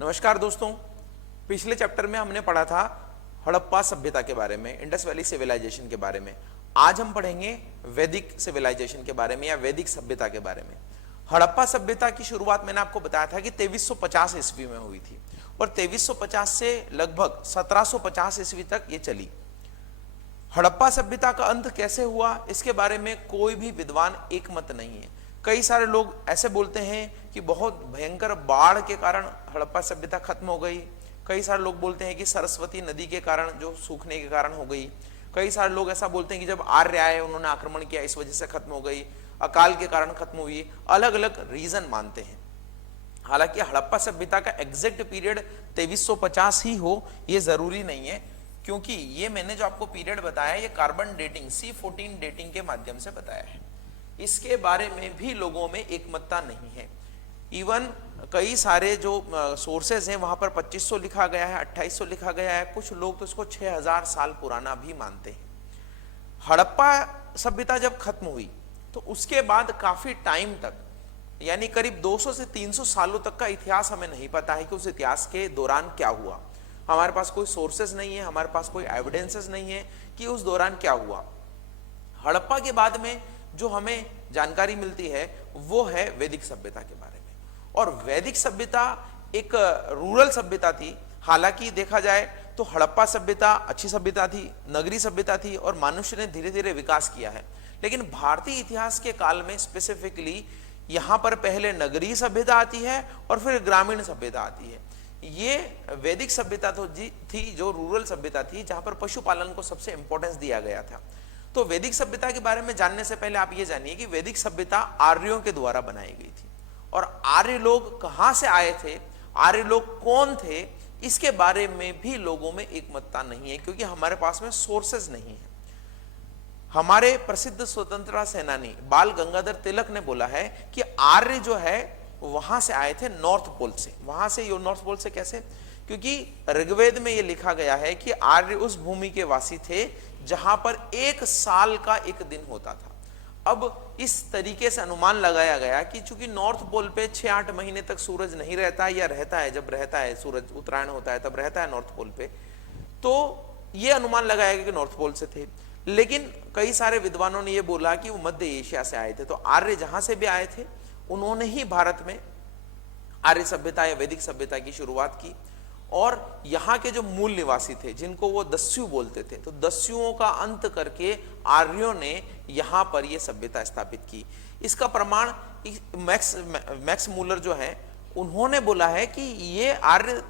नमस्कार दोस्तों, पिछले चैप्टर में हमने पढ़ा था हड़प्पा सभ्यता के बारे में, इंडस वैली सिविलाइजेशन के बारे में। आज हम पढ़ेंगे वैदिक सिविलाइजेशन के बारे में या वैदिक सभ्यता के बारे में। हड़प्पा सभ्यता की शुरुआत मैंने आपको बताया था कि 2350 ईस्वी में हुई थी और 2350 से लगभग 1750 ईस्वी तक ये चली। हड़प्पा सभ्यता का अंत कैसे हुआ इसके बारे में कोई भी विद्वान एक मत नहीं है। कई सारे लोग ऐसे बोलते हैं कि बहुत भयंकर बाढ़ के कारण हड़प्पा सभ्यता खत्म हो गई। कई सारे लोग बोलते हैं कि सरस्वती नदी के कारण, जो सूखने के कारण हो गई। कई सारे लोग ऐसा बोलते हैं कि जब आर्य आए उन्होंने आक्रमण किया इस वजह से खत्म हो गई, अकाल के कारण खत्म हुई। अलग अलग रीजन मानते हैं। हालांकि हड़प्पा सभ्यता का एग्जैक्ट पीरियड 2350 ही हो ये जरूरी नहीं है, क्योंकि ये मैंने जो आपको पीरियड बताया ये कार्बन डेटिंग C14 डेटिंग के माध्यम से बताया है। इसके बारे में भी लोगों में एकमतता नहीं है। इवन कई सारे जो सोर्सेज हैं वहां पर 2500 लिखा गया है, 2800 लिखा गया है। कुछ लोग तो इसको 6000 साल पुराना भी मानते हैं। हड़प्पा सभ्यता जब खत्म हुई तो उसके बाद काफी टाइम तक, यानी करीब 200 से 300 सालों तक का इतिहास हमें नहीं पता है कि उस इतिहास के दौरान क्या हुआ। हमारे पास कोई सोर्सेज नहीं है, हमारे पास कोई एविडेंसेस नहीं है कि उस दौरान क्या हुआ। हड़प्पा के बाद में जो हमें जानकारी मिलती है वो है वैदिक सभ्यता के बारे में। और वैदिक सभ्यता एक रूरल सभ्यता थी। हालांकि देखा जाए तो हड़प्पा सभ्यता अच्छी सभ्यता थी, नगरी सभ्यता थी और मनुष्य ने धीरे धीरे विकास किया है। लेकिन भारतीय इतिहास के काल में स्पेसिफिकली यहां पर पहले नगरीय सभ्यता आती है और फिर ग्रामीण सभ्यता आती है। ये वैदिक सभ्यता तो थी जो रूरल सभ्यता थी, जहां पर पशुपालन को सबसे इंपॉर्टेंस दिया गया था। तो वैदिक सभ्यता के बारे में जानने से पहले आप ये जानिए कि वैदिक सभ्यता आर्यों के द्वारा बनाई गई थी। और आर्य लोग कहां से आए थे, आर्य लोग कौन थे, इसके बारे में भी लोगों में एकमतता नहीं है, क्योंकि हमारे पास में सोर्सेज नहीं है। हमारे प्रसिद्ध स्वतंत्रता सेनानी बाल गंगाधर तिलक ने बोला है कि आर्य जो है वहां से आए थे नॉर्थ पोल से। वहां से, यो नॉर्थ पोल से कैसे? क्योंकि ऋग्वेद में यह लिखा गया है कि आर्य उस भूमि के वासी थे जहां पर एक साल का एक दिन होता था। अब इस तरीके से अनुमान लगाया गया कि चूंकि नॉर्थ पोल पे 6-8 महीने तक सूरज नहीं रहता है, या रहता है, जब रहता है सूरज उत्तरायण होता है तब रहता है नॉर्थ पोल पे, तो यह अनुमान लगाया गया कि नॉर्थ पोल से थे। लेकिन कई सारे विद्वानों ने यह बोला कि वो मध्य एशिया से आए थे। तो आर्य जहां से भी आए थे उन्होंने ही भारत में आर्य सभ्यता या वैदिक सभ्यता की शुरुआत की। और यहाँ के जो मूल निवासी थे जिनको वो दस्यु बोलते थे, तो दस्युओं का अंत करके आर्यों ने यहाँ पर ये सभ्यता स्थापित की। इसका प्रमाण मैक्स मूलर जो है उन्होंने बोला है कि ये आर्य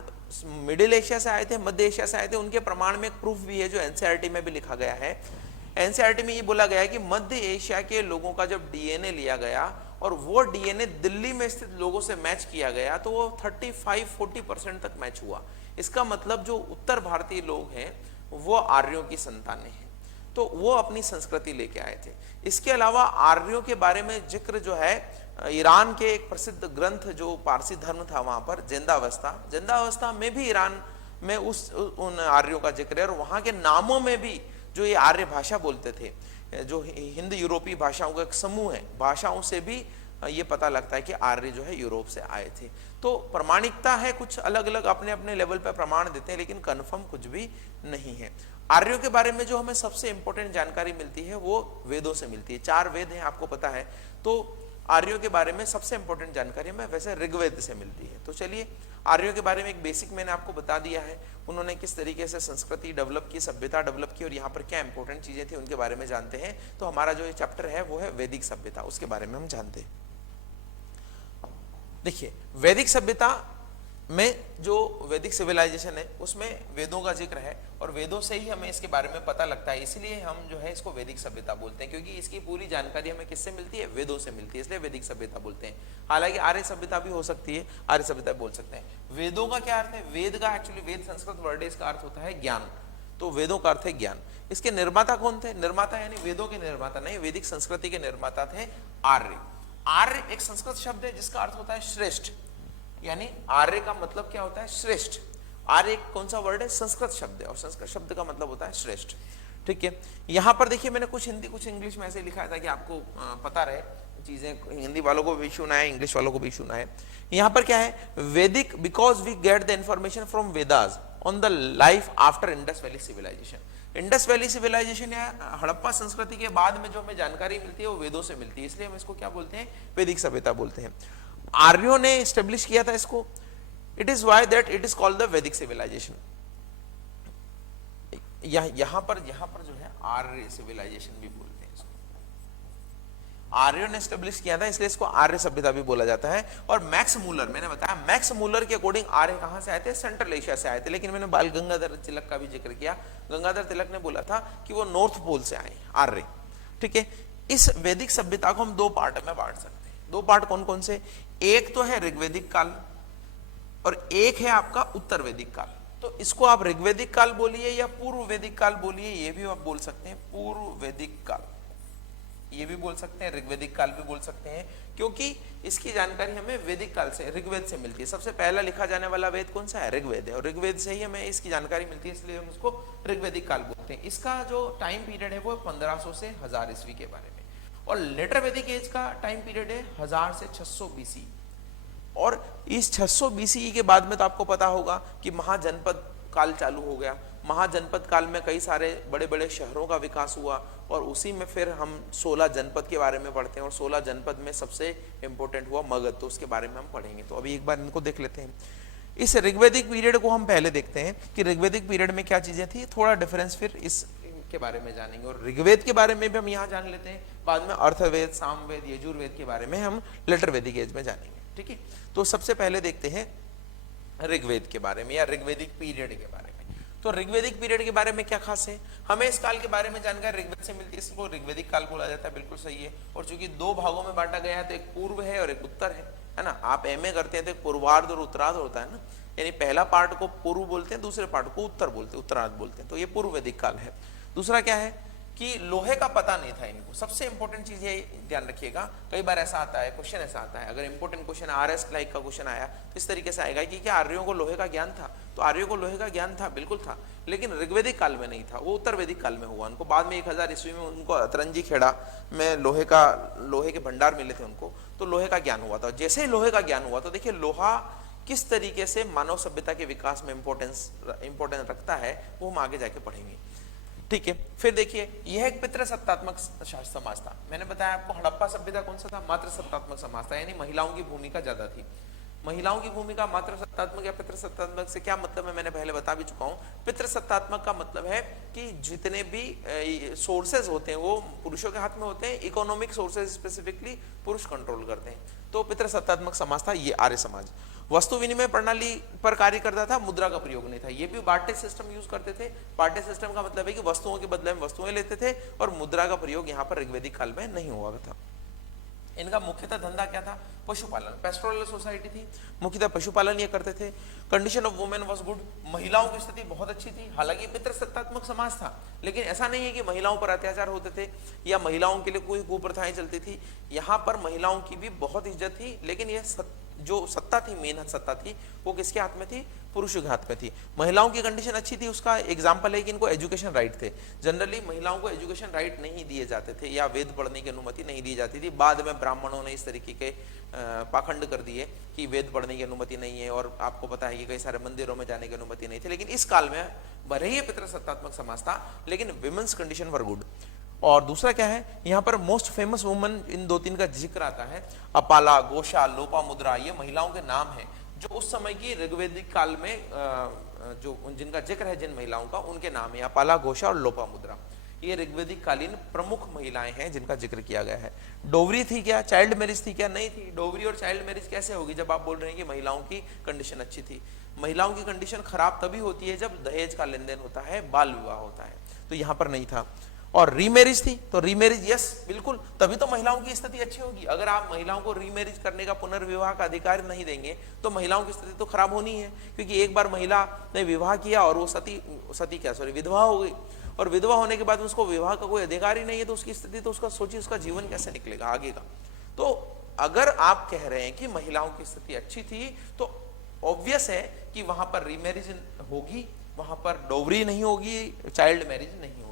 मिडिल एशिया से आए थे, मध्य एशिया से आए थे। उनके प्रमाण में एक प्रूफ भी है जो एनसीईआरटी में भी लिखा गया है। एनसीईआरटी में ये बोला गया है कि मध्य एशिया के लोगों का जब डीएनए लिया गया और वो डीएनए दिल्ली में स्थित लोगों से मैच किया गया तो वो 35-40% तक मैच हुआ। इसका मतलब जो उत्तर भारतीय लोग हैं वो आर्यों की संतानें हैं, तो वो अपनी संस्कृति लेके आए थे। इसके अलावा आर्यों के बारे में जिक्र जो है ईरान के एक प्रसिद्ध ग्रंथ जो पारसी धर्म था वहां पर जिंदावस्था में भी ईरान में उन आर्यों का जिक्र है। और वहां के नामों में भी जो ये आर्य भाषा बोलते थे, जो हिंद यूरोपीय भाषाओं का एक समूह है, भाषाओं से भी ये पता लगता है कि आर्य जो है यूरोप से आए थे। तो प्रामाणिकता है, कुछ अलग अलग अपने अपने लेवल पर प्रमाण देते हैं, लेकिन कंफर्म कुछ भी नहीं है। आर्यों के बारे में जो हमें सबसे इंपॉर्टेंट जानकारी मिलती है वो वेदों से मिलती है। 4 वेद हैं, आपको पता है। तो आर्यों के बारे में सबसे इंपॉर्टेंट जानकारी हमें वैसे ऋग्वेद से मिलती है। तो चलिए, आर्यों के बारे में एक बेसिक मैंने आपको बता दिया है, उन्होंने किस तरीके से संस्कृति डेवलप की, सभ्यता डेवलप की और यहाँ पर क्या इंपॉर्टेंट चीजें थी उनके बारे में जानते हैं। तो हमारा जो ये चैप्टर है वो है वैदिक सभ्यता, उसके बारे में हम जानते हैं। देखिए, वैदिक सभ्यता में जो वैदिक सिविलाइजेशन है उसमें वेदों का जिक्र है और वेदों से ही हमें इसके बारे में पता लगता है। इसलिए हम जो है इसको वैदिक सभ्यता बोलते हैं, क्योंकि इसकी पूरी जानकारी हमें किससे मिलती है? वेदों से मिलती है, इसलिए वैदिक सभ्यता बोलते हैं। हालांकि आर्य सभ्यता भी हो सकती है, आर्य सभ्यता बोल सकते हैं। वेदों का क्या अर्थ है? वेद का एक्चुअली, वेद संस्कृत वर्ड है, इसका अर्थ होता है ज्ञान। तो वेदों का अर्थ है ज्ञान। इसके निर्माता कौन थे? निर्माता यानी वेदों के निर्माता नहीं, वैदिक संस्कृति के निर्माता थे आर्य। आर्य एक संस्कृत शब्द है जिसका अर्थ होता है श्रेष्ठ, यानी आर्य का मतलब क्या होता है? श्रेष्ठ। आर्य कौन सा वर्ड है? संस्कृत शब्द है और संस्कृत शब्द का मतलब होता है श्रेष्ठ। ठीक है, यहां पर देखिए मैंने कुछ हिंदी कुछ इंग्लिश में ऐसे लिखा था कि आपको पता रहे। चीजें हिंदी वालों को भी इशू ना है, इंग्लिश वालों को भी इशू ना है। यहाँ पर क्या है, Vedic because we get the information from Vedas on the life after Indus valley civilization. Indus valley civilization या हड़प्पा संस्कृति के बाद में जो हमें जानकारी मिलती है वो वेदों से मिलती है, इसलिए हम इसको क्या बोलते हैं, वैदिक सभ्यता बोलते हैं। आर्यों ने स्टेब्लिश किया था इसको, it is why that it is called the Vedic civilization. यहां पर जो है आर्य सिविलाइजेशन भी बोलते हैं इसको, आर्यों ने स्टेब्लिश किया था इसलिए इसको आर्य सभ्यता भी बोला जाता है। और मैक्स मूलर, मैंने बताया मैक्स मूलर के अकॉर्डिंग आर्य कहां से आए थे, सेंट्रल एशिया से आए थे, लेकिन मैंने बाल गंगाधर तिलक का भी जिक्र किया, गंगाधर तिलक ने बोला था कि वो नॉर्थ पोल से आए आर्य। ठीक है, इस वैदिक सभ्यता को हम दो पार्ट में बांट सकते हैं। दो पार्ट कौन कौन से, एक तो है ऋग्वैदिक काल और एक है आपका उत्तर वैदिक काल। तो इसको आप ऋग्वैदिक काल बोलिए या पूर्व वैदिक काल बोलिए, ये भी आप बोल सकते हैं, पूर्व वैदिक काल ये भी बोल सकते हैं, ऋग्वैदिक काल भी बोल सकते हैं, क्योंकि इसकी जानकारी हमें वैदिक काल से, ऋग्वेद से मिलती है। सबसे पहला लिखा जाने वाला वेद कौन सा है, ऋग्वेद है, और ऋग्वेद से ही हमें इसकी जानकारी मिलती है, इसलिए हम उसको ऋग्वैदिक काल बोलते हैं। इसका जो टाइम पीरियड है वो 1500 से 1000 ईस्वी के बारे में, और लेटर वैदिक एज का टाइम पीरियड है 1000 से 600 बीसी। और इस 600 बीसी के बाद में तो आपको पता होगा कि महाजनपद काल चालू हो गया। महाजनपद काल में कई सारे बड़े बड़े शहरों का विकास हुआ, और उसी में फिर हम 16 जनपद के बारे में पढ़ते हैं, और 16 जनपद में सबसे इंपॉर्टेंट हुआ मगध, तो उसके बारे में हम पढ़ेंगे। तो अभी एक बार इनको देख लेते हैं। इस ऋग्वैदिक पीरियड को हम पहले देखते हैं कि ऋग्वैदिक पीरियड में क्या चीजें थी, थोड़ा डिफरेंस फिर इस के बारे में जानेंगे, और ऋग्वेद के बारे में भी हम यहाँ जान लेते हैं, बाद में अर्थवेद, सामवेद, यजुर्वेद के बारे में हम लेटर वैदिक एज में जानेंगे। ठीक है, तो सबसे पहले देखते हैं ऋग्वेद के बारे में या ऋग्वैदिक पीरियड के बारे में। तो ऋग्वैदिक पीरियड के बारे में क्या खास है, हमें इस काल के बारे में जानकारी ऋग्वेद से मिलती है, इसको ऋग्वैदिक काल बोला जाता है, बिल्कुल सही है। और चूंकि दो भागों में बांटा गया है, तो एक पूर्व है और एक उत्तर है ना। आप एमए करते हैं तो एक पूर्वार्ध और उत्तरार्ध होता है ना, यानी पहला पार्ट को पूर्व बोलते हैं, दूसरे पार्ट को उत्तर बोलते हैं, उत्तरार्ध बोलते हैं, तो ये पूर्व वैदिक काल है। दूसरा क्या है कि लोहे का पता नहीं था इनको, सबसे इंपॉर्टेंट चीज ये ध्यान रखिएगा, कई बार ऐसा आता है, क्वेश्चन ऐसा आता है, अगर इंपॉर्टेंट क्वेश्चन आरएस लाइक का क्वेश्चन आया तो इस तरीके से आएगा कि क्या आर्यों को लोहे का ज्ञान था, तो आर्यों को लोहे का ज्ञान था, बिल्कुल था, लेकिन ऋग्वैदिक काल में नहीं था, वो उत्तर वैदिक काल में हुआ। उनको बाद में 1000 ईस्वी में उनको अतरंजी खेड़ा में लोहे के भंडार मिले थे उनको, तो लोहे का ज्ञान हुआ था। जैसे ही लोहे का ज्ञान हुआ तो देखिए लोहा किस तरीके से मानव सभ्यता के विकास में इंपॉर्टेंस रखता है, वो हम आगे जाके पढ़ेंगे। ठीक है, फिर देखिए यह एक पितृसत्तात्मक समाज था। मैंने बताया आपको हड़प्पा सभ्यता कौन सा था, मातृसत्तात्मक समाज था, यानी महिलाओं की भूमिका ज्यादा थी। महिलाओं की भूमिका मातृसत्तात्मक या पितृसत्तात्मक से क्या मतलब है, मैंने पहले बता भी चुका हूं। पितृसत्तात्मक का मतलब है कि जितने भी सोर्सेज होते हैं वो पुरुषों के हाथ में होते हैं, इकोनॉमिक सोर्सेज स्पेसिफिकली पुरुष कंट्रोल करते हैं, तो पितृसत्तात्मक समाज था ये आर्य समाज। वस्तु विनिमय प्रणाली पर कार्य करता था, मुद्रा का प्रयोग नहीं था। ये भी बार्टर सिस्टम यूज करते थे। बार्टर सिस्टम का मतलब है कि वस्तुओं के बदले में वस्तुएं लेते थे, और मुद्रा का प्रयोग यहाँ पर ऋग्वैदिक काल में नहीं हुआ था। इनका मुख्यतः धंधा क्या था, पशुपालन, पेस्टोरल सोसाइटी थी, मुख्यतः पशुपालन ये करते थे। Condition of women was good, महिलाओं की स्थिति बहुत अच्छी थी। हालांकि पितृसत्तात्मक समाज था, लेकिन ऐसा नहीं है कि महिलाओं पर अत्याचार होते थे या महिलाओं के लिए कोई कुप्रथाएं चलती थी। यहाँ पर महिलाओं की भी बहुत इज्जत थी, लेकिन ये जो सत्ता थी, मेन सत्ता थी, वो किसके हाथ में थी, पुरुषों के हाथ में थी। महिलाओं की कंडीशन अच्छी थी, उसका एग्जाम्पल है कि इनको एजुकेशन राइट थे। जनरली महिलाओं को एजुकेशन राइट नहीं दिए जाते थे या वेद पढ़ने की अनुमति नहीं दी जाती थी। बाद में ब्राह्मणों ने इस तरीके के पाखंड कर दिए कि वेद पढ़ने की अनुमति नहीं है, और आपको पता है कि कई सारे मंदिरों में जाने की अनुमति नहीं थी। लेकिन इस काल में भले ही पितृसत्तात्मक समाज था, लेकिन विमेन्स कंडीशन वर गुड। और दूसरा क्या है, यहाँ पर मोस्ट फेमस वुमन इन 2-3 का जिक्र आता है, अपाला, गोशा, लोपामुद्रा, ये महिलाओं के नाम हैं जो उस समय की ऋग्वैदिक काल में जो जिनका जिक्र है, जिन महिलाओं का, उनके नाम है अपाला, घोषा और लोपामुद्रा। ये ऋग्वैदिक कालीन प्रमुख महिलाएं हैं जिनका जिक्र किया गया है। डोवरी थी क्या, चाइल्ड मैरिज थी क्या, नहीं थी। डोवरी और चाइल्ड मैरिज कैसे होगी जब आप बोल रहे हैं कि महिलाओं की कंडीशन अच्छी थी। महिलाओं की कंडीशन खराब तभी होती है जब दहेज का लेन देन होता है, बाल विवाह होता है, तो यहाँ पर नहीं था। और रीमैरिज थी, तो रीमैरिज यस बिल्कुल, तभी तो महिलाओं की स्थिति अच्छी होगी। अगर आप महिलाओं को रीमैरिज करने का, पुनर्विवाह का अधिकार नहीं देंगे तो महिलाओं की स्थिति तो खराब होनी है, क्योंकि एक बार महिला ने विवाह किया और वो विधवा हो गई, और विधवा होने के बाद उसको विवाह का कोई अधिकार ही नहीं है, तो उसकी स्थिति तो उसका सोचिए, उसका जीवन कैसे निकलेगा आगे का। तो अगर आप कह रहे हैं कि महिलाओं की स्थिति अच्छी थी, तो ऑब्वियस है कि वहां पर रीमैरिज होगी, वहां पर डोवरी नहीं होगी, चाइल्ड मैरिज नहीं होगी।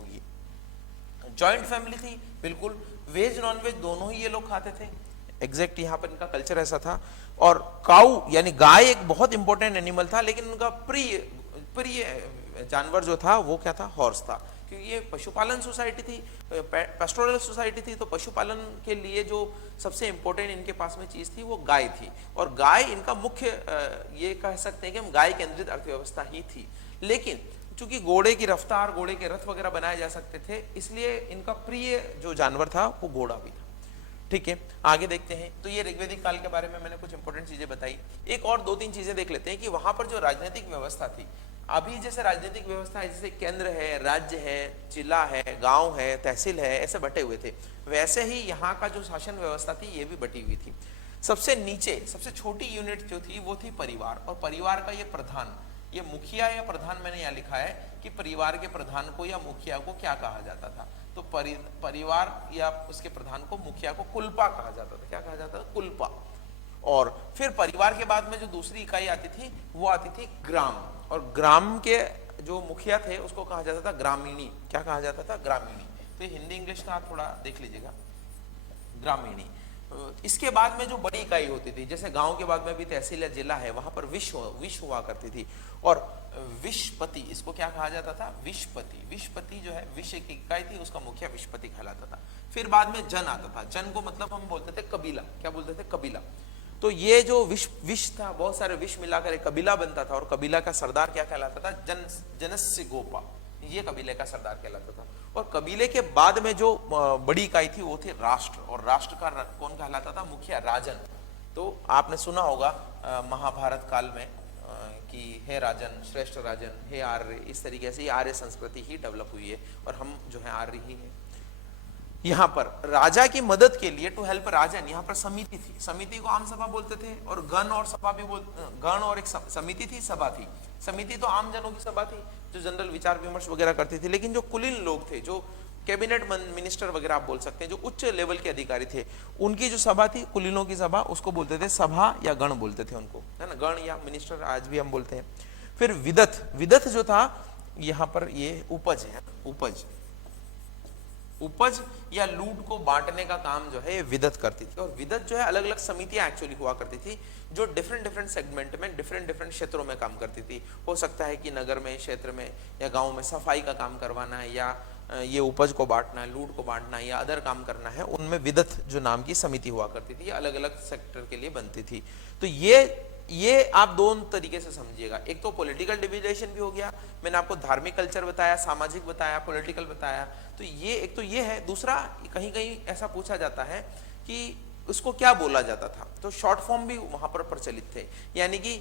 जॉइंट फैमिली थी, बिल्कुल वेज नॉन वेज दोनों ही ये लोग खाते थे, एग्जैक्ट यहाँ पर इनका कल्चर ऐसा था। और काऊ यानी गाय एक बहुत इंपॉर्टेंट एनिमल था, लेकिन उनका प्रिय प्रिय जानवर जो था वो क्या था, हॉर्स था, क्योंकि ये पशुपालन सोसाइटी थी, पेस्टोरल सोसाइटी थी, तो पशुपालन के लिए जो सबसे इंपॉर्टेंट इनके पास में चीज थी वो गाय थी। और गाय इनका मुख्य ये कह सकते हैं कि हम गाय केंद्रित अर्थव्यवस्था ही थी। लेकिन चूंकि घोड़े की रफ्तार, घोड़े के रथ वगैरह बनाए जा सकते थे, इसलिए इनका प्रिय जो जानवर था वो घोड़ा भी था। ठीक है, आगे देखते हैं। तो ये ऋग्वैदिक काल के बारे में मैंने कुछ इंपॉर्टेंट चीजें बताई। एक और दो तीन चीजें देख लेते हैं कि वहां पर जो राजनीतिक व्यवस्था थी, अभी जैसे राजनीतिक व्यवस्था है, जैसे केंद्र है, राज्य है, जिला है, गांव है, तहसील है, ऐसे बटे हुए थे, वैसे ही यहाँ का जो शासन व्यवस्था थी ये भी बटी हुई थी। सबसे नीचे सबसे छोटी यूनिट जो थी वो थी परिवार, और परिवार का ये प्रधान, ये मुखिया या प्रधान, मैंने यहाँ लिखा है कि परिवार के प्रधान को या मुखिया को क्या कहा जाता था, तो परिवार या उसके प्रधान को, मुखिया को कुलपा कहा जाता था। क्या कहा जाता था, कुलपा। और फिर परिवार के बाद में जो दूसरी इकाई आती थी वो आती थी ग्राम, और ग्राम के जो मुखिया थे उसको कहा जाता था ग्रामीणी। क्या कहा जाता था, ग्रामीणी। तो हिंदी इंग्लिश का आप थोड़ा देख लीजिएगा, ग्रामीणी। इसके बाद में जो बड़ी इकाई होती थी, जैसे गांव के बाद में भी तहसील या जिला है, वहां पर विश हुआ करती थी, और विशपति, इसको क्या कहा जाता था, विशपति। विशपति जो है विश की इकाई थी, उसका मुखिया विशपति कहलाता था। फिर बाद में जन आता था, जन को मतलब हम बोलते थे कबीला। क्या बोलते थे, कबीला। तो ये जो विश था, बहुत सारे विश मिलाकर एक कबीला बनता था, और कबीला का सरदार क्या कहलाता था, जनस्य गोपा, ये कबीले का सरदार कहलाता था। और कबीले के बाद में जो बड़ी इकाई थी वो थी राष्ट्र, और राष्ट्र का कौन कहलाता था, मुखिया, राजन। तो आपने सुना होगा महाभारत काल में कि हे राजन, श्रेष्ठ राजन, हे आर्य, इस तरीके से आर्य संस्कृति ही डेवलप हुई है, और हम जो है आर्य ही है। यहाँ पर राजा की मदद के लिए, टू हेल्प राजन, यहाँ पर समिति थी, समिति को आम सभा बोलते थे, और गण और सभा भी गण और एक समिति थी, सभा थी। समिति तो आम जनों की सभा थी जो जनरल विचार विमर्श वगैरह करती थी, लेकिन जो कुलीन लोग थे, जो कैबिनेट मिनिस्टर वगैरह आप बोल सकते हैं, जो उच्च लेवल के अधिकारी थे, उनकी जो सभा थी, कुलीनों की सभा, उसको बोलते थे सभा या गण बोलते थे उनको, है ना, गण या मिनिस्टर आज भी हम बोलते हैं। फिर विदथ, विदथ जो था यहाँ पर ये उपज है, उपज या लूट को बांटने का काम जो है ये विदत करती थी। और विदत जो है अलग अलग समितियां एक्चुअली हुआ करती थी, जो डिफरेंट सेगमेंट में डिफरेंट क्षेत्रों में काम करती थी। हो सकता है कि नगर में, क्षेत्र में या गांव में सफाई का काम करवाना है, या ये उपज को बांटना है, लूट को बांटना है, या अदर काम करना है, उनमें विदत जो नाम की समिति हुआ करती थी, अलग अलग सेक्टर के लिए बनती थी। तो ये आप दोनों तरीके से समझिएगा, एक तो पॉलिटिकल डिविडेशन भी हो गया, मैंने आपको धार्मिक कल्चर बताया, सामाजिक बताया, पॉलिटिकल बताया, तो ये एक तो ये है। दूसरा, कहीं कहीं ऐसा पूछा जाता है कि उसको क्या बोला जाता था, तो शॉर्ट फॉर्म भी वहां पर प्रचलित थे, यानी कि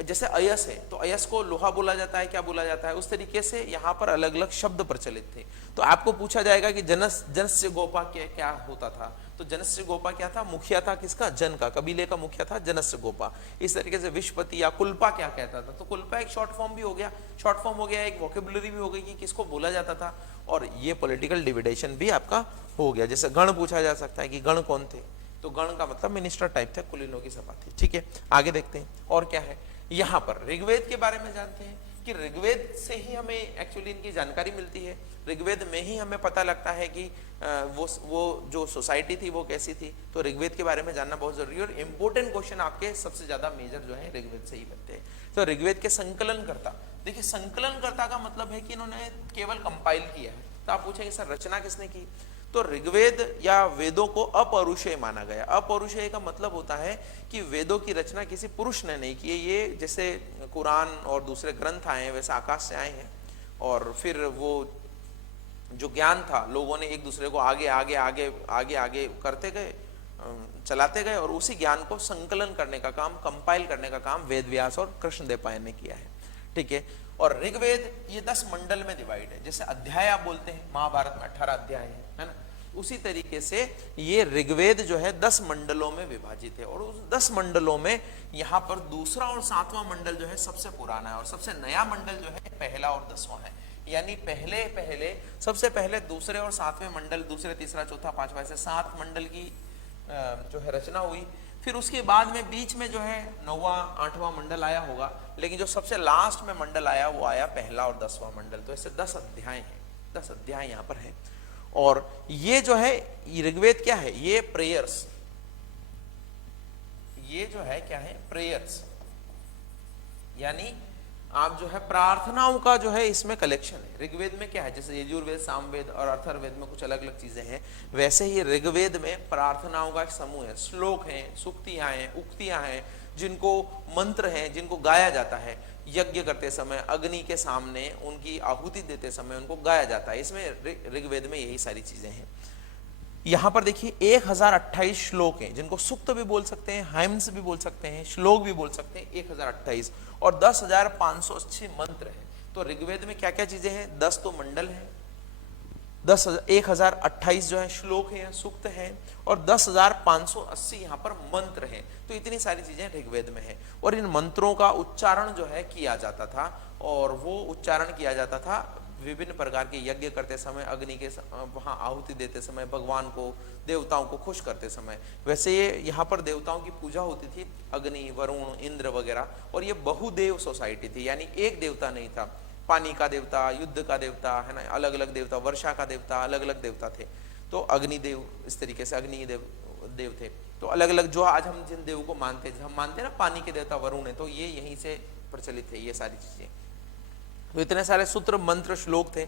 जैसे अयस है तो अयस को लोहा बोला जाता है, क्या बोला जाता है, उस तरीके से यहाँ पर अलग अलग शब्द प्रचलित थे। तो आपको पूछा जाएगा कि जनस्य गोपा क्या होता था, तो जनस्य गोपा क्या था, मुखिया था किसका, जन का, कबीले का मुखिया था जनस्य गोपा। इस तरीके से विशपति या कुलपा क्या कहता था, तो कुलपा एक शॉर्ट फॉर्म भी हो गया, शॉर्ट फॉर्म हो गया, एक वोकेबुलरी भी हो गई कि किसको बोला जाता था। और ये पॉलिटिकल डिविडेशन भी आपका हो गया। जैसे गण पूछा जा सकता है कि गण कौन थे, तो गण का मतलब मिनिस्टर टाइप थे, कुलीनों की सभा थी। ठीक है, आगे देखते हैं और क्या है। यहाँ पर ऋग्वेद के बारे में जानते हैं कि ऋग्वेद से ही हमें एक्चुअली इनकी जानकारी मिलती है, ऋग्वेद में ही हमें पता लगता है कि वो जो सोसाइटी थी वो कैसी थी। तो ऋग्वेद के बारे में जानना बहुत जरूरी है, और इंपॉर्टेंट क्वेश्चन आपके सबसे ज्यादा मेजर जो है ऋग्वेद से ही बनते हैं। तो ऋग्वेद के संकलनकर्ता, देखिए संकलनकर्ता का मतलब है कि इन्होंने केवल कंपाइल किया है। तो आप पूछेंगे सर रचना किसने की, तो ऋग्वेद या वेदों को अपौरुषेय माना गया। अपौरुषेय का मतलब होता है कि वेदों की रचना किसी पुरुष ने नहीं की है। ये जैसे कुरान और दूसरे ग्रंथ आए हैं वैसे आकाश से आए हैं, और फिर वो जो ज्ञान था लोगों ने एक दूसरे को आगे आगे आगे आगे आगे करते गए, चलाते गए, और उसी ज्ञान को संकलन करने का काम, कंपाइल करने का काम वेद व्यास और कृष्णदेवराय ने किया है। ठीक है, और ऋग्वेद ये 10 मंडल में डिवाइड है। जैसे अध्याय आप बोलते हैं, महाभारत में 18 अध्याय है ना, उसी तरीके से ये ऋग्वेद जो है 10 मंडलों में विभाजित है। और उस 10 मंडलों में यहाँ पर दूसरा और 7वां मंडल जो है सबसे पुराना है, और सबसे नया मंडल जो है पहला और 10वां है। यानी सबसे पहले दूसरे और 7वें मंडल, दूसरे, तीसरा, चौथा, 5वां, ऐसे 7 मंडल की जो है रचना हुई। फिर उसके बाद में बीच में जो है 9वां 8वां मंडल आया होगा, लेकिन जो सबसे लास्ट में मंडल आया वो आया पहला और 10वां मंडल। तो ऐसे 10 अध्याय हैं, 10 अध्याय यहाँ पर है। और ये जो है ऋग्वेद क्या है, ये प्रेयर्स, ये जो है क्या है, प्रेयर्स, यानी आप जो है प्रार्थनाओं का जो है इसमें कलेक्शन है। ऋग्वेद में क्या है, जैसे यजुर्वेद, सामवेद और अथर्ववेद में कुछ अलग अलग चीजें हैं, वैसे ही ऋग्वेद में प्रार्थनाओं का एक समूह है, श्लोक हैं, सूक्तियां हैं, उक्तियां हैं, जिनको मंत्र हैं, जिनको गाया जाता है यज्ञ करते समय, अग्नि के सामने उनकी आहुति देते समय उनको गाया जाता है। इसमें ऋग्वेद में यही सारी चीजें हैं। यहां पर देखिए 1028 श्लोक हैं, जिनको सुक्त भी बोल सकते हैं, हाइम्स भी बोल सकते हैं, श्लोक भी बोल सकते हैं, 1028, और 10,580 मंत्र हैं। तो ऋग्वेद में क्या क्या चीजें हैं, 10 तो मंडल हैं, 1028 जो है श्लोक हैं, सुक्त हैं, और 10,580 यहाँ पर मंत्र हैं। तो इतनी सारी चीजें ऋग्वेद में है, और इन मंत्रों का उच्चारण जो है किया जाता था, और वो उच्चारण किया जाता था विभिन्न प्रकार के यज्ञ करते समय, अग्नि के वहां आहुति देते समय, भगवान को, देवताओं को खुश करते समय। वैसे ये यहाँ पर देवताओं की पूजा होती थी, अग्नि, वरुण, इंद्र वगैरह, और ये बहुदेव सोसाइटी थी, यानी एक देवता नहीं था। पानी का देवता, युद्ध का देवता है ना, अलग अलग देवता, वर्षा का देवता, अलग अलग देवता थे। तो अग्निदेव, इस तरीके से देव थे। तो अलग अलग जो आज हम जिन देव को मानते हैं, हम मानते हैं ना पानी के देवता वरुण है, तो ये यहीं से प्रचलित है ये सारी चीजें। तो इतने सारे सूत्र, मंत्र, श्लोक थे,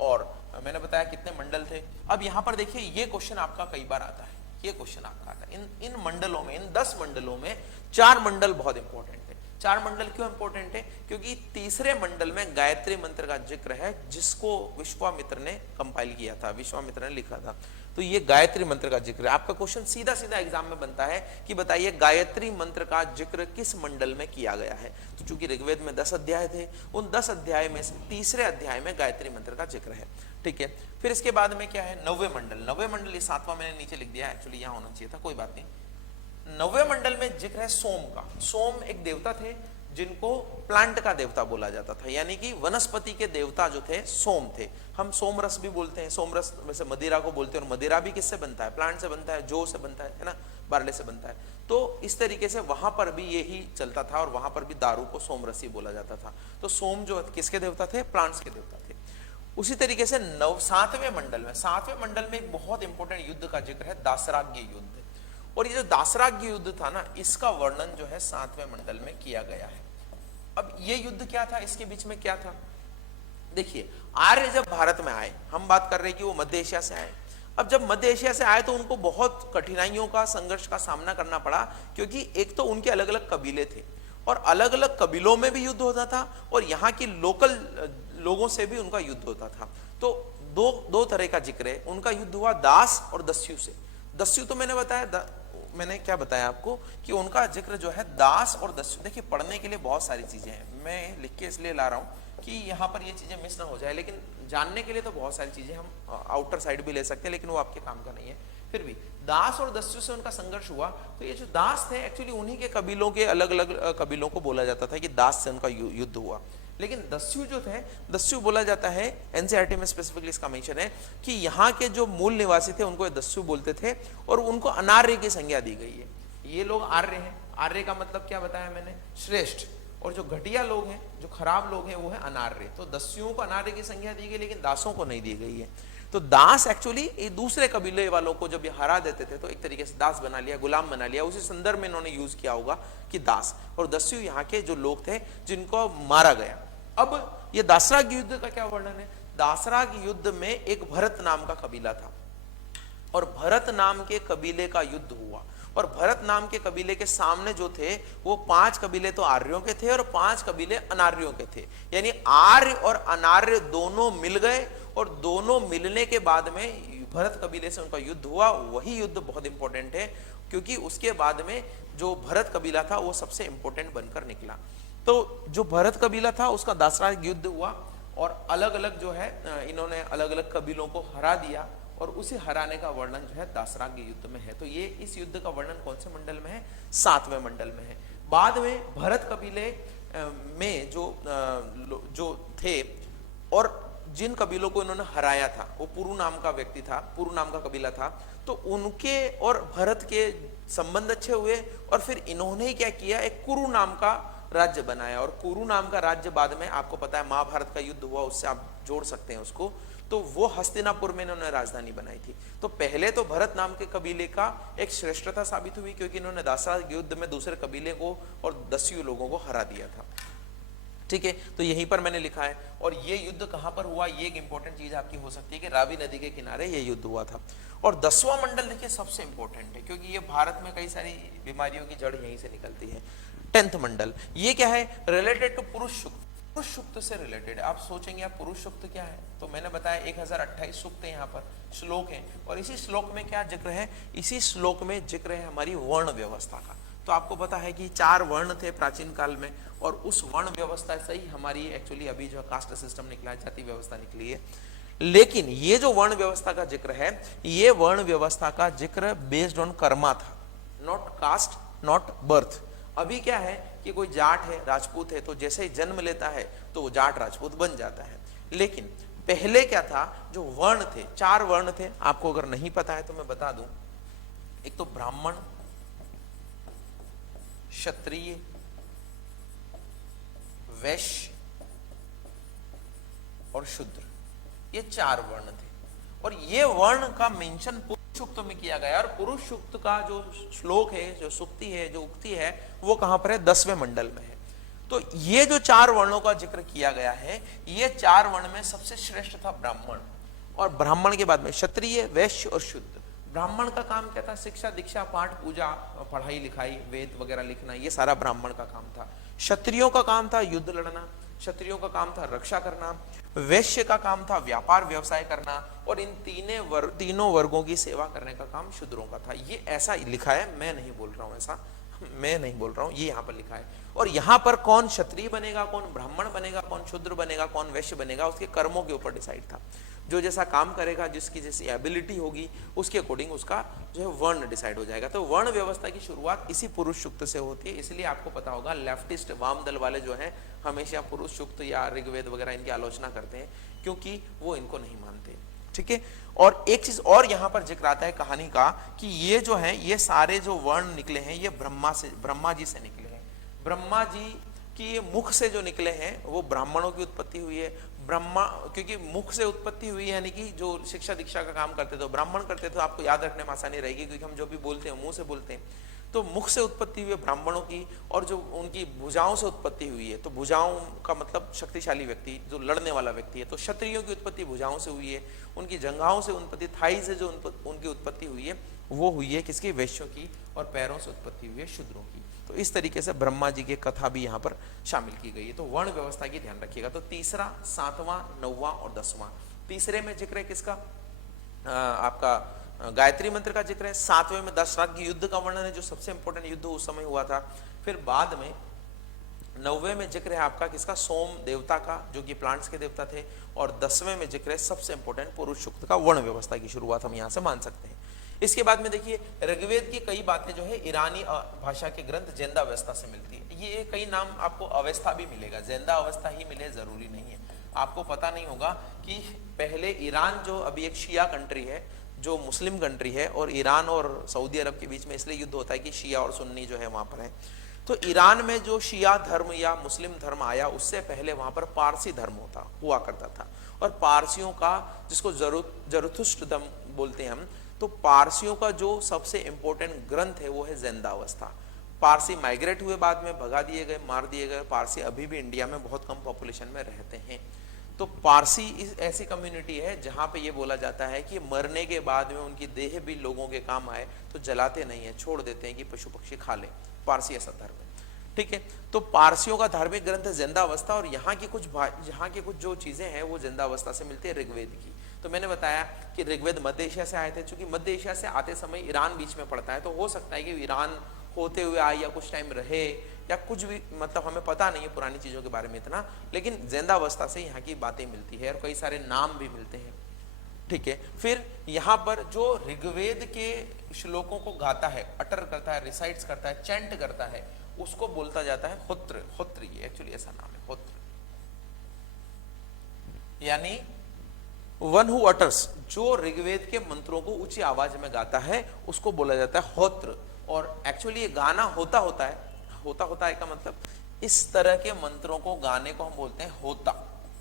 और मैंने बताया कितने मंडल थे। अब यहाँ पर देखिए ये क्वेश्चन आपका कई बार आता है, ये क्वेश्चन आपका आता है, इन मंडलों में, इन 10 मंडलों में 4 मंडल बहुत इंपॉर्टेंट है। 4 मंडल क्यों इंपॉर्टेंट है, क्योंकि तीसरे मंडल में गायत्री मंत्र का जिक्र है, जिसको विश्वामित्र ने कंपाइल किया था, विश्वामित्र ने लिखा था। तो ये गायत्री मंत्र का जिक्र है। आपका क्वेश्चन सीधा सीधा एग्जाम में बनता है कि बताइए गायत्री मंत्र का जिक्र किस मंडल में किया गया है। तो चूंकि ऋग्वेद में 10 अध्याय थे, उन 10 अध्याय में से तीसरे अध्याय में गायत्री मंत्र का जिक्र है। ठीक है, फिर इसके बाद में क्या है, 9वें मंडल। 9वें मंडल, ये 7वां मैंने नीचे लिख दिया, एक्चुअली यहाँ होना चाहिए था, कोई बात नहीं। 9वें मंडल में जिक्र है सोम का। सोम एक देवता थे जिनको प्लांट का देवता बोला जाता था, यानी कि वनस्पति के देवता जो थे सोम थे। हम सोमरस भी बोलते हैं, सोमरस वैसे मदिरा को बोलते हैं, और मदिरा भी किससे बनता है, प्लांट से बनता है, जौ से बनता है ना, बार्ले से बनता है। तो इस तरीके से वहां पर भी यही चलता था, और वहां पर भी दारू को सोमरस ही बोला जाता था। तो सोम जो किसके देवता थे, प्लांट्स के देवता थे। उसी तरीके से 7वें मंडल में, 7वें मंडल में एक बहुत इंपॉर्टेंट युद्ध का जिक्र है, दासराग्य युद्ध। और ये जो दासराग्य युद्ध था ना, इसका वर्णन जो है 7वें मंडल में किया गया है। अब ये युद्ध क्या था, इसके बीच में क्या था, देखिए आर्य जब भारत में आए, हम बात कर रहे हैं कि वो मध्य एशिया से आए। अब जब मध्य एशिया से आए तो उनको बहुत कठिनाइयों का, संघर्ष का सामना करना पड़ा, क्योंकि एक तो उनके अलग अलग कबीले थे, और अलग अलग कबीलों में भी युद्ध होता था, और यहाँ की लोकल लोगों से भी उनका युद्ध होता था। तो दो तरह का जिक्र है। उनका युद्ध हुआ दास और दस्यु से। दस्यु तो मैंने बताया, मैंने क्या बताया आपको कि उनका जिक्र जो है दास और दस्यु। देखिए पढ़ने के लिए बहुत सारी चीजें हैं, मैं लिख के इसलिए ला रहा हूँ कि यहाँ पर ये चीजें मिस ना हो जाए, लेकिन जानने के लिए तो बहुत सारी चीजें हम आउटर साइड भी ले सकते हैं, लेकिन वो आपके काम का नहीं है। फिर भी दास और दस्यु से उनका संघर्ष हुआ। तो ये जो दास थे, एक्चुअली उन्हीं के कबीलों के अलग अलग कबीलों को बोला जाता था कि दास से उनका युद्ध हुआ। लेकिन दस्यु जो थे, दस्यु बोला जाता है, एनसीईआरटी में स्पेसिफिकली इसका मेंशन है कि यहाँ के जो मूल निवासी थे उनको दस्यु बोलते थे, और उनको अनार्य की संज्ञा दी गई है। ये लोग आर्य हैं। आर्य का मतलब क्या बताया मैंने, श्रेष्ठ। और जो घटिया लोग हैं, जो खराब लोग हैं, वो है अनार्य। तो दस्युओं को अनार्य की संज्ञा दी गई, लेकिन दासों को नहीं दी गई है। तो दास एक्चुअली दूसरे कबीले वालों को जब ये हरा देते थे तो एक तरीके से दास बना लिया, गुलाम बना लिया। उसी संदर्भ में इन्होंने यूज किया होगा कि दास। और दस्यु यहाँ के जो लोग थे जिनको मारा गया। अब ये दासराग युद्ध का क्या वर्णन है, दासराग युद्ध में एक भरत नाम का कबीला था, और भरत नाम के कबीले का युद्ध हुआ। और भरत नाम के कबीले के सामने जो थे वो 5 कबीले तो आर्यों के थे और 5 कबीले अनार्यों के थे। यानी आर्य और अनार्य दोनों मिल गए, और दोनों मिलने के बाद में भरत कबीले से उनका युद्ध हुआ। वही युद्ध बहुत इंपॉर्टेंट है, क्योंकि उसके बाद में जो भरत कबीला था वो सबसे इंपॉर्टेंट बनकर निकला। तो जो भरत कबीला था उसका दासराग युद्ध हुआ, और अलग अलग जो है इन्होंने अलग अलग कबीलों को हरा दिया, और उसी हराने का वर्णन जो है दासराग युद्ध में है। तो ये इस युद्ध का वर्णन कौन से मंडल में है, 7वें मंडल में है। बाद में भरत कबीले में जो थे, और जिन कबीलों को इन्होंने हराया था, वो पुरु नाम का व्यक्ति था, पुरु नाम का कबीला था। तो उनके और भरत के संबंध अच्छे हुए, और फिर इन्होंने ही क्या किया, एक कुरु नाम का राज्य बनाया। और कुरु नाम का राज्य बाद में आपको पता है महाभारत का युद्ध हुआ, उससे आप जोड़ सकते हैं उसको। तो वो हस्तिनापुर में इन्होंने राजधानी बनाई थी। तो पहले तो भरत नाम के कबीले का एक श्रेष्ठता साबित हुई, क्योंकि इन्होंने दासरा युद्ध में दूसरे कबीले को और दस्यु लोगों को हरा दिया था। ठीक है, तो यहीं पर मैंने लिखा है। और ये युद्ध कहां पर हुआ, ये एक इंपॉर्टेंट चीज आपकी हो सकती है कि रावी नदी के किनारे ये युद्ध हुआ था। और 10वां मंडल देखिए सबसे इंपॉर्टेंट है, क्योंकि ये भारत में कई सारी बीमारियों की जड़ यहीं से निकलती है। 10th मंडल ये क्या है, रिलेटेड टू पुरुष सूक्त। पुरुष सूक्त से रिलेटेड आप सोचेंगे आप पुरुष सूक्त क्या है, तो मैंने बताया 1028 सूक्त है, यहाँ पर श्लोक है। और इसी श्लोक में क्या जिक्र है, इसी श्लोक में जिक्र है हमारी वर्ण व्यवस्था का। तो आपको पता है कि 4 वर्ण थे प्राचीन काल में, और उस वर्ण व्यवस्था से ही हमारी एक्चुअली अभी जो कास्ट सिस्टम निकला है, जाति व्यवस्था निकली है। लेकिन ये जो वर्ण व्यवस्था का जिक्र है, ये वर्ण व्यवस्था का जिक्र बेस्ड ऑन कर्मा था, नॉट कास्ट, नॉट बर्थ। अभी क्या है कि कोई जाट है, राजपूत है, तो जैसे ही जन्म लेता है तो वो जाट राजपूत बन जाता है। लेकिन पहले क्या था, जो वर्ण थे, 4 वर्ण थे, आपको अगर नहीं पता है तो मैं बता दूं। एक तो ब्राह्मण, क्षत्रिय, वैश्य और शूद्र, ये 4 वर्ण थे। और ये वर्ण का मेंशन पुरुष सूक्त में किया गया। और पुरुष सूक्त का जो श्लोक है, जो सुक्ति है, जो उक्ति है, वो कहां पर है, 10वें मंडल में है। तो ये जो 4 वर्णों का जिक्र किया गया है, ये 4 वर्ण में सबसे श्रेष्ठ था ब्राह्मण, और ब्राह्मण के बाद में क्षत्रिय, वैश्य और शुद्र। ब्राह्मण का काम क्या था, शिक्षा दीक्षा पाठ पूजा पढ़ाई लिखाई वेद वगैरह लिखना, ये सारा ब्राह्मण का काम था। क्षत्रियों का काम था युद्ध लड़ना, क्षत्रियों का काम था रक्षा करना, वैश्य का काम था व्यापार व्यवसाय करना, और इन तीनों वर्गों की सेवा करने का काम शूद्रों का था। ये ऐसा लिखा है, मैं नहीं बोल रहा हूं, ऐसा मैं नहीं बोल रहा हूं, ये यहाँ पर लिखा है। और यहाँ पर कौन क्षत्रिय बनेगा, कौन ब्राह्मण बनेगा, कौन शूद्र बनेगा, कौन वैश्य बनेगा, उसके कर्मों के ऊपर डिसाइड था। जो जैसा काम करेगा, जिसकी जैसी एबिलिटी होगी, उसके अकॉर्डिंग उसका जो है वर्ण डिसाइड हो जाएगा। तो वर्ण व्यवस्था की शुरुआत इसी पुरुष सूक्त से होती है। इसलिए आपको पता होगा लेफ्टिस्ट वाम दल वाले जो हैं हमेशा पुरुष सूक्त या ऋग्वेद वगैरह इनकी आलोचना करते हैं, क्योंकि वो इनको नहीं मानते। ठीक है, और एक चीज और यहाँ पर जिक्र आता है कहानी का, कि ये जो है, ये सारे जो वर्ण निकले हैं, ये ब्रह्मा जी से निकले हैं। ब्रह्मा जी की ये मुख से जो निकले हैं, वो ब्राह्मणों की उत्पत्ति हुई है। ब्रह्मा, क्योंकि मुख से उत्पत्ति हुई है, यानी कि जो शिक्षा दीक्षा का काम करते थे ब्राह्मण करते थे, आपको याद रखने में आसानी रहेगी, क्योंकि हम जो भी बोलते हैं मुंह से बोलते हैं। तो मुख से उत्पत्ति हुई है ब्राह्मणों की, और जो उनकी भुजाओं से उत्पत्ति हुई है, तो भुजाओं का मतलब शक्तिशाली व्यक्ति, जो लड़ने वाला व्यक्ति है। तो क्षत्रियों की उत्पत्ति भुजाओं से हुई है, उनकी जंघाओं से उत्पत्ति, थाई से जो उनकी उत्पत्ति हुई है, वो हुई है किसकी, वैश्यों की, और पैरों से उत्पत्ति हुई है शूद्रों की। तो इस तरीके से ब्रह्मा जी की कथा भी यहाँ पर शामिल की गई है। तो वर्ण व्यवस्था की ध्यान रखिएगा। तो तीसरा, 7वां, 9वां और 10वां। तीसरे में जिक्र है किसका, आपका गायत्री मंत्र का जिक्र है। 7वें में दशरथ युद्ध का वर्णन है, जो सबसे इंपॉर्टेंट युद्ध उस समय हुआ था। फिर बाद में 9वें में जिक्र है आपका किसका, सोम देवता का, जो कि प्लांट्स के देवता थे। और 10वें में जिक्र है सबसे इंपॉर्टेंट पुरुष सूक्त का, वर्ण व्यवस्था की शुरुआत हम यहाँ से मान सकते हैं। इसके बाद में देखिए ऋग्वेद की कई बातें जो है ईरानी भाषा के ग्रंथ ज़ेंदा अवस्था से मिलती है। ये कई नाम आपको अवस्था भी मिलेगा, ज़ेंदा अवस्था ही मिले जरूरी नहीं है। आपको पता नहीं होगा कि पहले ईरान जो अभी एक शिया कंट्री है, जो मुस्लिम कंट्री है, और ईरान और सऊदी अरब के बीच में इसलिए युद्ध होता है कि शिया और सुन्नी जो है वहां पर है। तो ईरान में जो शिया धर्म या मुस्लिम धर्म आया, उससे पहले वहां पर पारसी धर्म हुआ करता था। और पारसियों का, जिसको जरथुस्ट्र बोलते हैं हम, तो पारसियों का जो सबसे इंपॉर्टेंट ग्रंथ है वो है ज़ेंदा अवस्था। पारसी माइग्रेट हुए, बाद में भगा दिए गए, मार दिए गए। पारसी अभी भी इंडिया में बहुत कम पॉपुलेशन में रहते हैं। तो पारसी ऐसी कम्युनिटी है जहाँ पे ये बोला जाता है कि मरने के बाद में उनकी देह भी लोगों के काम आए तो जलाते नहीं है, छोड़ देते हैं कि पशु पक्षी खा ले। पारसी ऐसा धर्म है। ठीक है, तो पारसियों का धार्मिक ग्रंथ है ज़ेंदा अवस्था, और यहाँ की कुछ जो चीजें हैं वो ज़ेंदा अवस्था से मिलती है ऋग्वेद की। तो मैंने बताया कि ऋग्वेद मध्य एशिया से आए थे। चूंकि मध्य एशिया से आते समय ईरान बीच में पड़ता है, तो हो सकता है कि ईरान होते हुए आए या कुछ टाइम रहे या कुछ भी, मतलब हमें पता नहीं है पुरानी चीजों के बारे में इतना, लेकिन ज़ेंदा अवस्था से यहाँ की बातें मिलती है और कई सारे नाम भी मिलते हैं। ठीक है, फिर यहाँ पर जो ऋग्वेद के श्लोकों को गाता है, अटर करता है, रिसाइट्स करता है, चैंट करता है, उसको बोलता जाता है होत्र। होत्र ये एक्चुअली ऐसा नाम है, होत्र, यानी वन हु अटर्स, जो ऋग्वेद के मंत्रों को ऊंची आवाज में गाता है उसको बोला जाता है होत्र। और एक्चुअली ये गाना होता है का मतलब इस तरह के मंत्रों को गाने को हम बोलते हैं होता।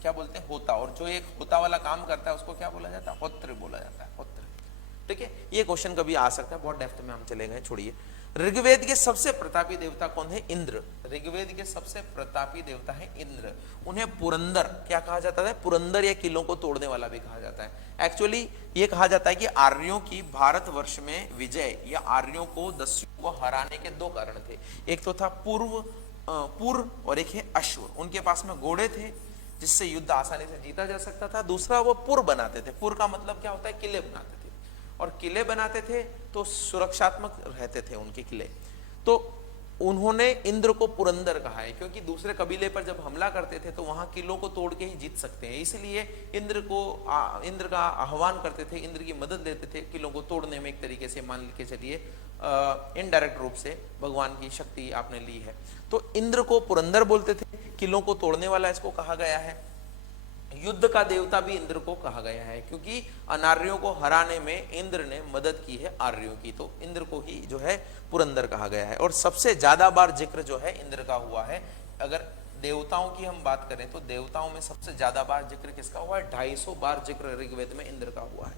क्या बोलते हैं, होता, और जो एक होता वाला काम करता है उसको क्या बोला जाता है, होत्र बोला जाता है, होत्र। ठीक है, ये क्वेश्चन कभी आ सकता है, बहुत डेप्थ में हम चले गए, छोड़िए। ऋग्वेद के सबसे प्रतापी देवता कौन है, इंद्र। ऋग्वेद के सबसे प्रतापी देवता है इंद्र। उन्हें पुरंदर क्या कहा जाता है, पुरंदर या किलों को तोड़ने वाला भी कहा जाता है। एक्चुअली ये कहा जाता है कि आर्यों की भारतवर्ष में विजय या आर्यों को दस्युओं को हराने के दो कारण थे। एक तो था पुर और एक है अश्व। उनके पास में घोड़े थे जिससे युद्ध आसानी से जीता जा सकता था। दूसरा वो पुर बनाते थे। पुर का मतलब क्या होता है, किले बनाते थे, और किले बनाते थे तो सुरक्षात्मक रहते थे उनके किले। तो उन्होंने इंद्र को पुरंदर कहा है, क्योंकि दूसरे कबीले पर जब हमला करते थे तो वहां किलों को तोड़ के ही जीत सकते हैं, इसलिए इंद्र का आह्वान करते थे, इंद्र की मदद लेते थे किलों को तोड़ने में। एक तरीके से मान के चलिए इनडायरेक्ट रूप से भगवान की शक्ति आपने ली है। तो इंद्र को पुरंदर बोलते थे, किलों को तोड़ने वाला इसको कहा गया है। युद्ध का देवता भी इंद्र को कहा गया है, क्योंकि अनार्यों को हराने में इंद्र ने मदद की है आर्यों की, तो इंद्र को ही जो है पुरंदर कहा गया है। और सबसे ज्यादा बार जिक्र जो है इंद्र का हुआ है। अगर देवताओं की हम बात करें तो देवताओं में सबसे ज्यादा बार जिक्र किसका हुआ है, 250 बार जिक्र ऋग्वेद में इंद्र का हुआ है।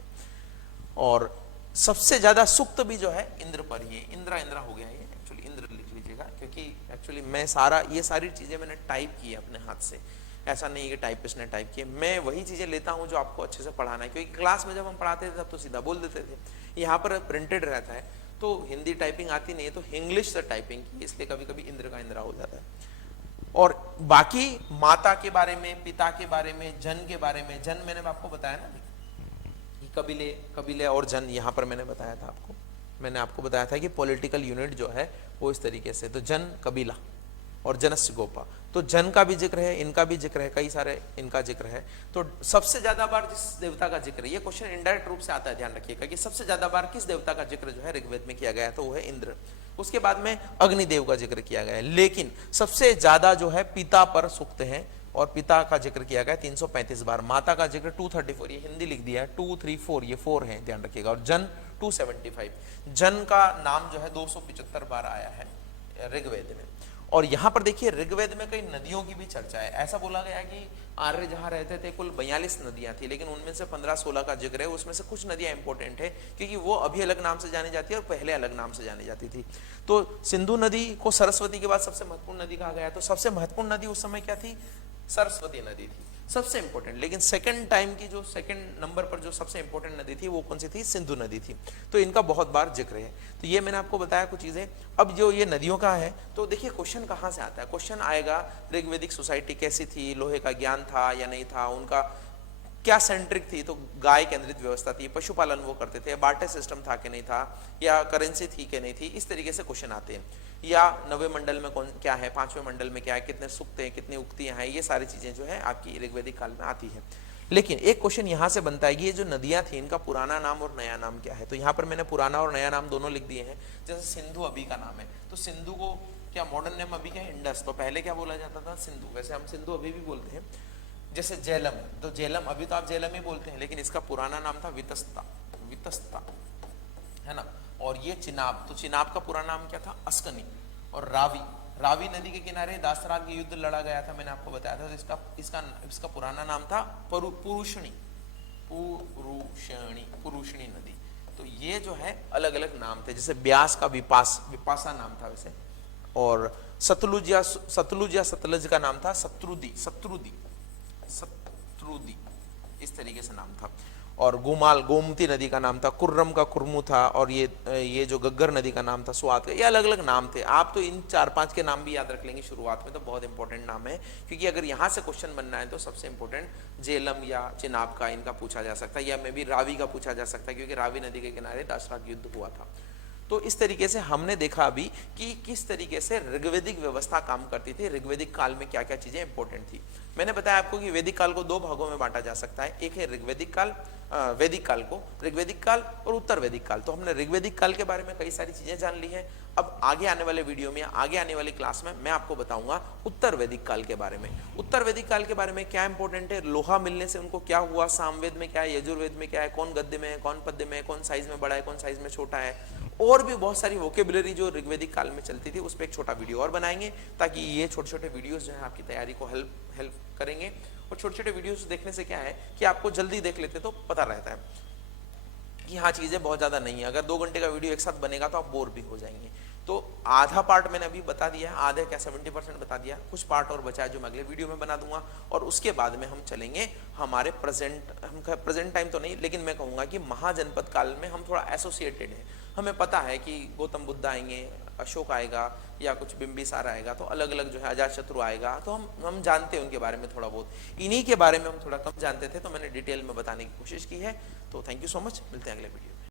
और सबसे ज्यादा सुक्त भी जो है इंद्र पर ही है। इंद्रा इंद्रा हो गया, ये एक्चुअली इंद्र लिख लीजिएगा, क्योंकि एक्चुअली मैं ये सारी चीजें मैंने टाइप की है अपने हाथ से, ऐसा नहीं है कि टाइपिस्ट ने टाइप किए। मैं वही चीजें लेता हूं जो आपको अच्छे से पढ़ाना है, क्योंकि क्लास में जब हम पढ़ाते थे तब तो सीधा बोल देते थे, यहाँ पर प्रिंटेड रहता है तो हिंदी टाइपिंग आती नहीं है, तो इंग्लिश से टाइपिंग की, इसलिए कभी कभी इंद्र का इंद्रा हो जाता है। और बाकी माता के बारे में, पिता के बारे में, जन के बारे में, जन मैंने आपको बताया ना, कबीले और जन यहाँ पर मैंने बताया था आपको। मैंने आपको बताया था कि पॉलिटिकल यूनिट जो है वो इस तरीके से, तो जन कबीला और जनस्य गोपा, तो जन का भी जिक्र है, इनका भी जिक्र है, कई सारे इनका जिक्र है। तो सबसे ज्यादा बार जिस देवता का जिक्र है, ये क्वेश्चन इनडायरेक्ट रूप से आता है, ध्यान रखिएगा कि सबसे ज्यादा बार किस देवता का जिक्र जो है ऋग्वेद में किया गया, तो वो है इंद्र। उसके बाद में अग्निदेव का जिक्र किया गया है, लेकिन सबसे ज्यादा जो है पिता पर सूक्त है, और पिता का जिक्र किया गया 335 बार। माता का जिक्र 234, ये हिंदी लिख दिया है, 234 ये 4 है, ध्यान रखिएगा। और जन 275, जन का नाम जो है 275 बार आया है ऋग्वेद में। और यहां पर देखिए ऋग्वेद में कई नदियों की भी चर्चा है। ऐसा बोला गया कि आर्य जहां रहते थे कुल 42 नदियां थी, लेकिन उनमें से 15-16 का जिक्र है। उसमें से कुछ नदियां इंपॉर्टेंट है, क्योंकि वो अभी अलग नाम से जानी जाती है और पहले अलग नाम से जानी जाती थी। तो सिंधु नदी को सरस्वती के बाद सबसे महत्वपूर्ण नदी कहा गया, तो सबसे महत्वपूर्ण नदी उस समय क्या थी, सरस्वती नदी थी सबसे इंपॉर्टेंट। लेकिन सेकंड टाइम की जो सेकंड नंबर पर जो सबसे इंपॉर्टेंट नदी थी वो कौन सी थी, सिंधु नदी थी। तो इनका बहुत बार जिक्र है। तो ये मैंने आपको बताया कुछ चीजें। अब जो ये नदियों का है, तो देखिए क्वेश्चन कहां से आता है, क्वेश्चन आएगा ऋग्वेदिक सोसाइटी कैसी थी, लोहे का ज्ञान था या नहीं था, उनका क्या सेंट्रिक थी, तो गाय केंद्रित व्यवस्था थी, पशुपालन वो करते थे, बार्टर सिस्टम था कि नहीं था, या करेंसी थी कि नहीं थी, इस तरीके से क्वेश्चन आते हैं। या 9वें मंडल में कौन क्या है, 5वें मंडल में क्या है, कितने सूक्त हैं, कितनी उक्तियां हैं, ये सारी चीजें जो है आपकी ऋग्वेदिक काल में आती है। लेकिन एक क्वेश्चन यहां से बनता है कि ये जो नदियां थी इनका पुराना नाम और नया नाम क्या है। तो यहाँ पर मैंने पुराना और नया नाम दोनों लिख दिए हैं। जैसे सिंधु अभी का नाम है, तो सिंधु को क्या मॉडर्न नेम अभी क्या है, इंडस, तो पहले क्या बोला जाता था, सिंधु। वैसे हम सिंधु अभी भी बोलते हैं। जैसे जेलम, तो जेलम अभी तो आप जेलम ही बोलते हैं, लेकिन इसका पुराना नाम था वितस्ता, वितस्ता है ना। और ये चिनाब, तो चिनाब का पुराना नाम क्या था, अस्कनी। और रावी, रावी नदी के किनारे दासराग युद्ध लड़ा गया था, मैंने आपको बताया था। तो इसका पुराना नाम था पुरुषणी, पुरुषणी नदी। तो ये जो है अलग अलग नाम थे। जैसे ब्यास का विपासा नाम था वैसे। और सतलुज या सतलज का नाम था सत्रुदी, इस तरीके से नाम था। और गोमाल, गोमती नदी का नाम था, कुर्रम का कुर्मू था, और ये जो गग्गर नदी का नाम था स्वात। ये अलग अलग नाम थे। आप तो इन 4-5 के नाम भी याद रख लेंगे शुरुआत में, तो बहुत इंपॉर्टेंट नाम है, क्योंकि अगर यहाँ से क्वेश्चन बनना है तो सबसे इंपॉर्टेंट जेलम या चिनाब का इनका पूछा जा सकता है, या मे बी रावी का पूछा जा सकता है, क्योंकि रावी नदी के किनारे दासराग युद्ध हुआ था। तो इस तरीके से हमने देखा अभी कि किस तरीके से ऋग्वेदिक व्यवस्था काम करती थी, ऋग्वेदिक काल में क्या क्या चीजें इंपॉर्टेंट थी। मैंने बताया आपको कि वैदिक काल को 2 भागों में बांटा जा सकता है। एक है ऋग्वेदिक काल, वैदिक काल को ऋग्वेदिक काल, और उत्तर वैदिक काल। तो हमने ऋग्वेदिक काल के बारे में कई सारी चीजें जान ली है। अब आगे आने वाले वीडियो में, आगे आने वाली क्लास में मैं आपको बताऊंगा उत्तर वैदिक काल के बारे में। उत्तर वैदिक काल के बारे में क्या इंपॉर्टेंट है, लोहा मिलने से उनको क्या हुआ, सामवेद में क्या है, यजुर्वेद में क्या है, कौन गद्य में है, कौन पद्य में है, कौन साइज में बड़ा है, कौन साइज में छोटा है, और भी बहुत सारी वोकेबुलरी जो ऋग्वेदिक काल में चलती थी, उस पर एक छोटा वीडियो और बनाएंगे, ताकि ये छोटे छोटे वीडियोस जो है आपकी तैयारी को हेल्प करेंगे। और छोटे छोटे वीडियोस देखने से क्या है कि आपको जल्दी देख लेते तो पता रहता है कि हाँ चीज़ें बहुत ज़्यादा नहीं है। अगर 2 घंटे का वीडियो एक साथ बनेगा तो आप बोर भी हो जाएंगे। तो आधा पार्ट मैंने अभी बता दिया है, आधे क्या 70% बता दिया, कुछ पार्ट और बचा है जो मैं अगले वीडियो में बना दूंगा। और उसके बाद में हम चलेंगे हमारे प्रेजेंट टाइम तो नहीं, लेकिन मैं कहूँगा कि महाजनपद काल में हम थोड़ा एसोसिएटेड हैं। हमें पता है कि गौतम बुद्ध आएंगे, अशोक आएगा या कुछ बिंबिसार आएगा, तो अलग अलग जो है अजातशत्रु आएगा, तो हम जानते हैं उनके बारे में थोड़ा बहुत। इन्हीं के बारे में हम थोड़ा कम जानते थे, तो मैंने डिटेल में बताने की कोशिश की है। तो थैंक यू सो मच, मिलते हैं अगले वीडियो में।